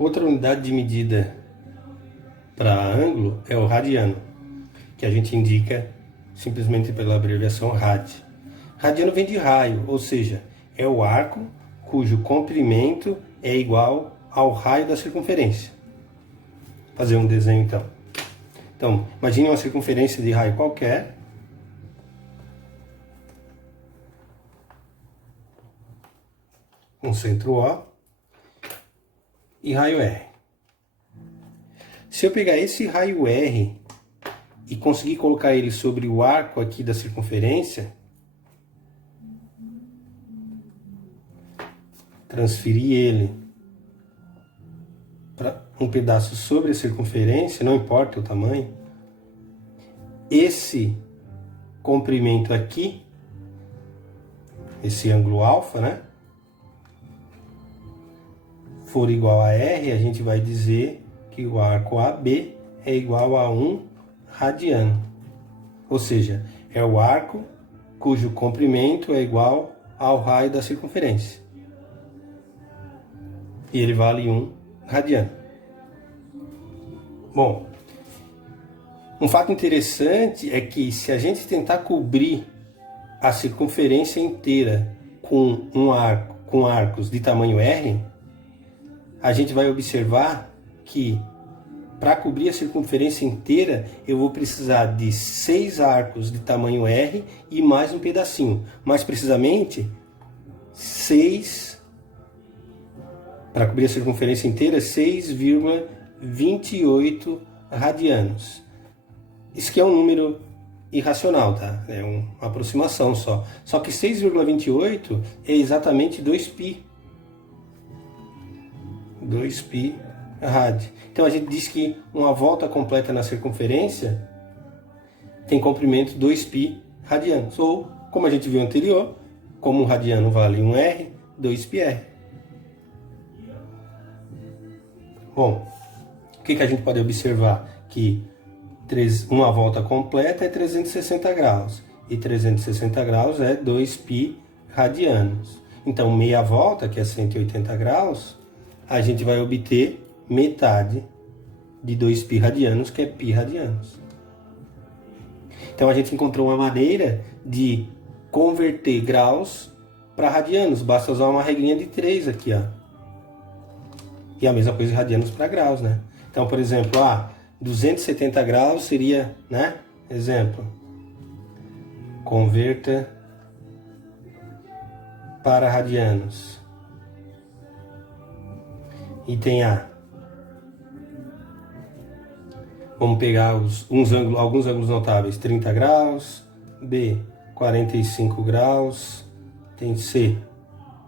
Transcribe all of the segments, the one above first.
Outra unidade de medida para ângulo é o radiano, que a gente indica simplesmente pela abreviação rad. Radiano vem de raio, ou seja, é o arco cujo comprimento é igual ao raio da circunferência. Vou fazer um desenho então. Então, imagine uma circunferência de raio qualquer. Um centro O e raio R. Se eu pegar esse raio R e conseguir colocar ele sobre o arco aqui da circunferência, transferir ele para um pedaço sobre a circunferência, não importa o tamanho, esse comprimento aqui, esse ângulo alfa, né, for igual a R, a gente vai dizer que o arco AB é igual a 1 radiano. Ou seja, é o arco cujo comprimento é igual ao raio da circunferência. E ele vale 1 radiano. Bom, um fato interessante é que se a gente tentar cobrir a circunferência inteira com arcos de tamanho R, a gente vai observar que para cobrir a circunferência inteira eu vou precisar de 6 arcos de tamanho R e mais um pedacinho. Mais precisamente, 6, para cobrir a circunferência inteira, 6,28 radianos. Isso aqui é um número irracional, tá? É uma aproximação só. Só que 6,28 é exatamente 2π. 2π rad. Então a gente diz que uma volta completa na circunferência tem comprimento 2π radianos. Ou, como a gente viu anterior, como um radiano vale 1R, 2πr. Bom, o que a gente pode observar? Que uma volta completa é 360 graus. E 360 graus é 2π radianos. Então, meia volta, que é 180 graus, a gente vai obter metade de 2π radianos, que é π radianos. Então a gente encontrou uma maneira de converter graus para radianos. Basta usar uma regrinha de 3 aqui, ó. E a mesma coisa de radianos para graus, né? Então, por exemplo, 270 graus seria, né? Exemplo. Converta para radianos. Item A. Vamos pegar alguns ângulos notáveis. 30 graus. B, 45 graus. Tem C,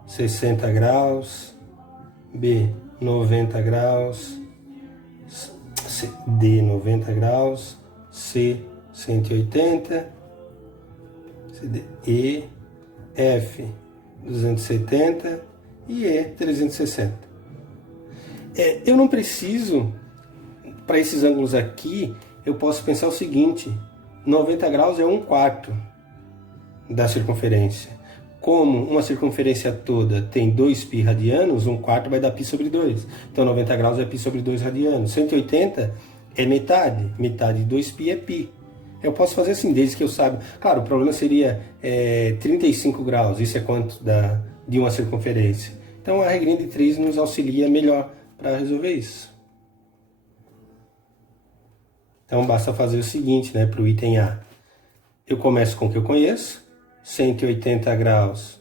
60 graus. B, 90 graus. D, 90 graus. C, 180. E, F, 270. E E, 360. Eu não preciso, para esses ângulos aqui, eu posso pensar o seguinte: 90 graus é 1/4 da circunferência. Como uma circunferência toda tem 2π radianos, 1/4 vai dar π sobre 2. Então 90 graus é π sobre 2 radianos. 180 é metade. Metade de 2π é π. Eu posso fazer assim, desde que eu saiba. Claro, o problema seria 35 graus. Isso é quanto de uma circunferência. Então a regrinha de 3 nos auxilia melhor para resolver isso. Então basta fazer o seguinte, né, para o item A. Eu começo com o que eu conheço. 180 graus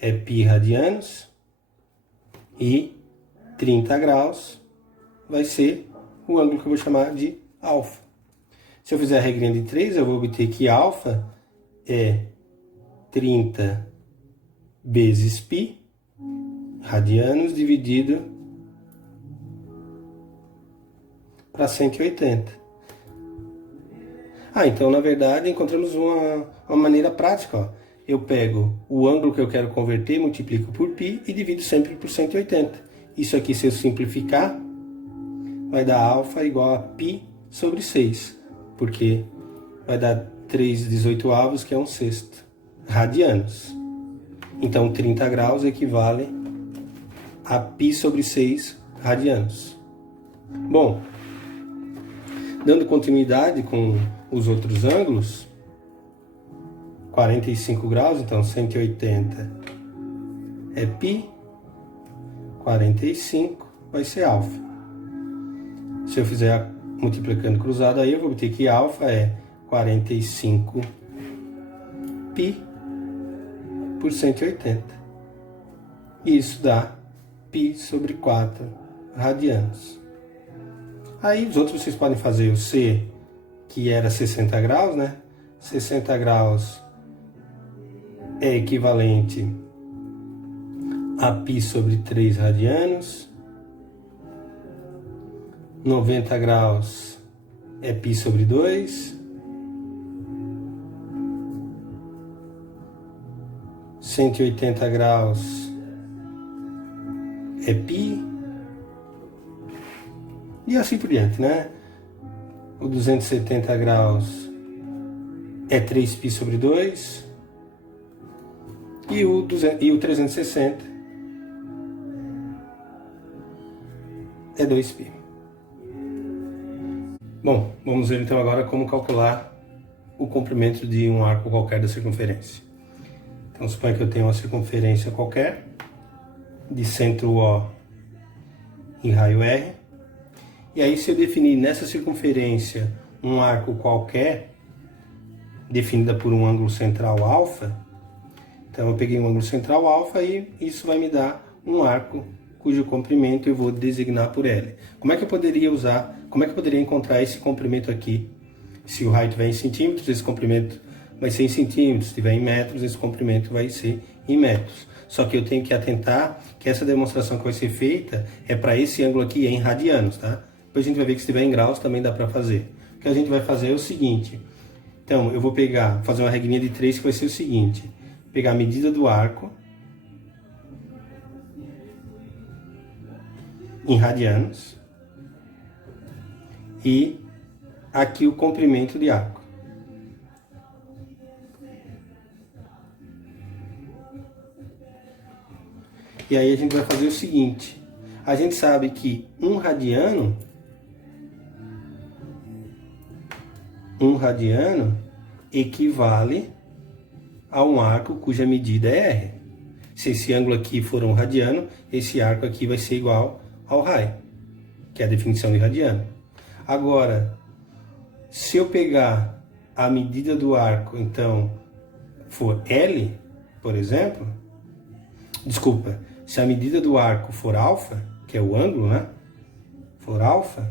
é π radianos. E 30 graus vai ser o ângulo que eu vou chamar de alfa. Se eu fizer a regrinha de 3, eu vou obter que alfa é 30 vezes π radianos dividido para 180. Então na verdade encontramos uma maneira prática. Ó. Eu pego o ângulo que eu quero converter, multiplico por π e divido sempre por 180. Isso aqui, se eu simplificar, vai dar alfa igual a π sobre 6, porque vai dar 3/18, que é 1/6 radianos. Então 30 graus equivale a π sobre 6 radianos. Bom, dando continuidade com os outros ângulos, 45 graus, então 180 é π, 45 vai ser alfa. Se eu fizer multiplicando cruzado aí, eu vou obter que alfa é 45 π por 180. E isso dá π sobre 4 radianos. Aí os outros vocês podem fazer o C, que era 60 graus, né? 60 graus é equivalente a π sobre 3 radianos. 90 graus é π sobre 2. 180 graus é π. E assim por diante, né? O 270 graus é 3π sobre 2. E o 360 é 2π. Bom, vamos ver então agora como calcular o comprimento de um arco qualquer da circunferência. Então, suponha que eu tenho uma circunferência qualquer, de centro O em raio R. E aí, se eu definir nessa circunferência um arco qualquer, definida por um ângulo central αλ, então eu peguei um ângulo central alfa e isso vai me dar um arco cujo comprimento eu vou designar por L. Como é que eu poderia encontrar esse comprimento aqui? Se o raio estiver em centímetros, esse comprimento vai ser em centímetros. Se estiver em metros, esse comprimento vai ser em metros. Só que eu tenho que atentar que essa demonstração que vai ser feita é para esse ângulo aqui, é em radianos, tá? Depois a gente vai ver que se estiver em graus também dá para fazer. O que a gente vai fazer é o seguinte. Então, eu vou fazer uma regrinha de 3 que vai ser o seguinte. Pegar a medida do arco em radianos e aqui o comprimento de arco. E aí a gente vai fazer o seguinte. A gente sabe que um radiano equivale a um arco cuja medida é R. Se esse ângulo aqui for um radiano, esse arco aqui vai ser igual ao raio, que é a definição de radiano. Agora, se eu pegar a medida do arco, então, for L, por exemplo, desculpa, se a medida do arco for alfa, que é o ângulo, né? For alfa,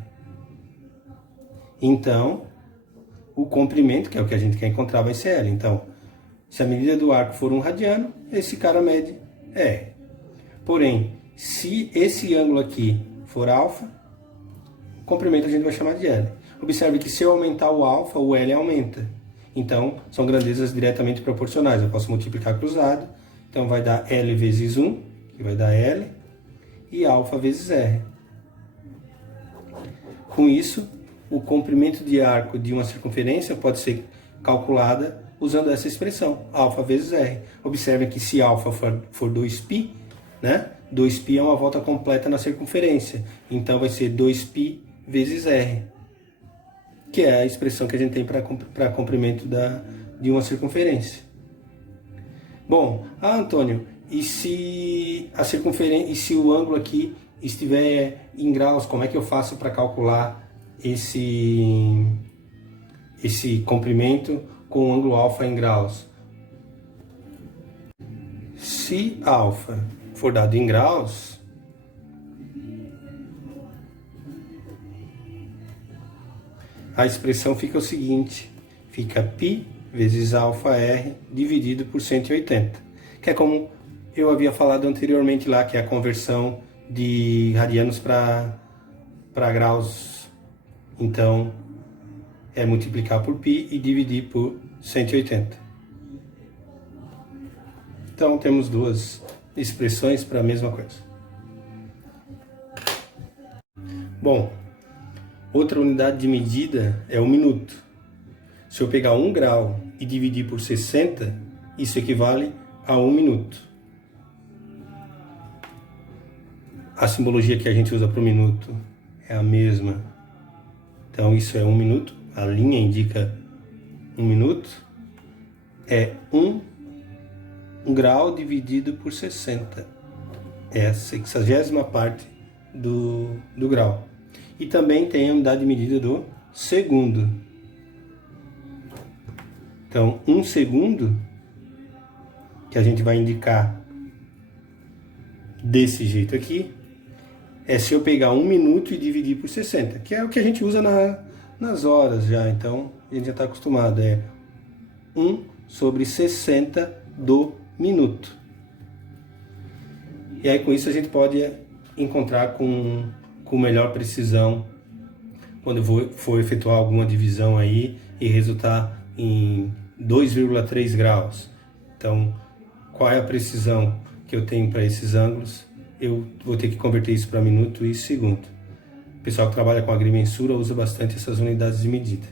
então, o comprimento, que é o que a gente quer encontrar, vai ser L. Então, se a medida do arco for um radiano, esse cara mede R. Porém, se esse ângulo aqui for alfa, o comprimento a gente vai chamar de L. Observe que se eu aumentar o alfa, o L aumenta. Então, são grandezas diretamente proporcionais. Eu posso multiplicar cruzado. Então, vai dar L vezes 1, que vai dar L, e alfa vezes R. Com isso, o comprimento de arco de uma circunferência pode ser calculada usando essa expressão, alfa vezes R. Observe que se alfa for 2π, né? 2π é uma volta completa na circunferência. Então vai ser 2π vezes R, que é a expressão que a gente tem para comprimento de uma circunferência. Bom, Antônio, e se o ângulo aqui estiver em graus, como é que eu faço para calcular esse comprimento com o ângulo alfa em graus? Se alfa for dado em graus, a expressão fica o seguinte, fica π vezes alfa R dividido por 180, que é como eu havia falado anteriormente lá, que é a conversão de radianos para graus. Então, é multiplicar por π e dividir por 180. Então, temos duas expressões para a mesma coisa. Bom, outra unidade de medida é o minuto. Se eu pegar 1 grau e dividir por 60, isso equivale a 1 minuto. A simbologia que a gente usa para o minuto é a mesma. Então isso é 1 minuto, a linha indica 1 minuto, é 1 grau dividido por 60. É a 60ª parte do grau. E também tem a unidade de medida do segundo. Então, 1 segundo, que a gente vai indicar desse jeito aqui, é se eu pegar 1 minuto e dividir por 60, que é o que a gente usa nas horas já. Então, a gente já está acostumado. É 1 sobre 60 do minuto. E aí, com isso, a gente pode encontrar com melhor precisão quando eu for efetuar alguma divisão aí e resultar em 2,3 graus. Então, qual é a precisão que eu tenho para esses ângulos? Eu vou ter que converter isso para minuto e segundo. O pessoal que trabalha com agrimensura usa bastante essas unidades de medida.